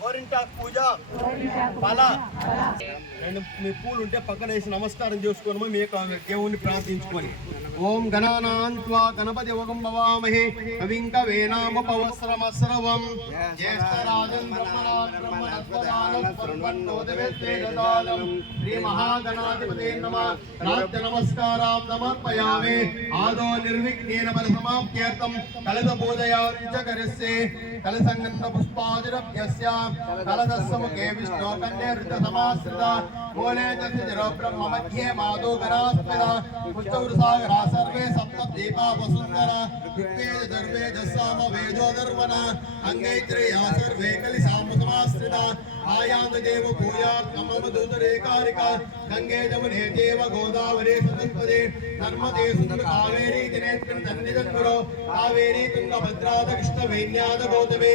గోరింటాకు పూజ ఫల రెండు మీ పూలు ఉంటే పక్కన వేసి నమస్కారం చేసుకోనమా మీ దేవుణ్ణి ప్రార్థించుకొని ఓం గణానాన్త్వా గణపతి వగం భవామహే కవిం కవేనాముపవస్రమస్రవం జ్యేష్ఠరాజం బ్రహ్మణస్పదానం శ్రీ మహాగణాధిపతే నమః రాత్రి నమస్కారం సమర్పయామి ఆదో నిర్విఘ్నేన బల సమాప్త్యర్థం కలశ పూజయామి చ కరిస్తే కలసంగంత పుష్పాదిరభ్యస్య కలశస్య ముఖే విష్ణు కన్యే ఋత సమాశ్రిత మూలే తస్య బ్రహ్మ మధ్యే మాదో గణాస్పద పుష్పవృసాగరా सर्वे सप्त दीपा वसुंधर ऋग्वेद दर्वेद साम वेदो दर्वन अंगैत्रेया सर्वे कलिसाम समाश्रिता आयाम देव भूयात्मम मधुतरे कारिका गंगे जमुने देव गोदावरी सरस्वती नर्मदे सुंदर कावेरी दिनेत्र नन्दिदं गुरो कावेरी तुंगभद्रा कृष्ण वेण्याद गौतमी